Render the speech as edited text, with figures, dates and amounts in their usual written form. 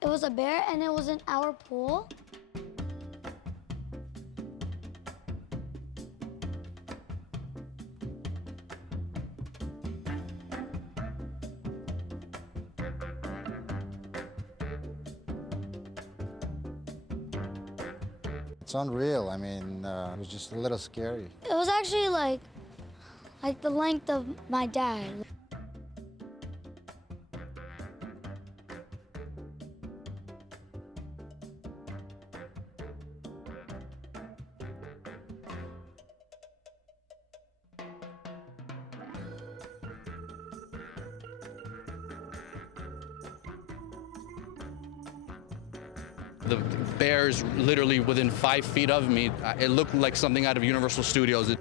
It was a bear, and it was in our pool. It's unreal. I mean, it was just a little scary. It was actually like the length of my dad. The bear's literally within 5 feet of me. It looked like something out of Universal Studios.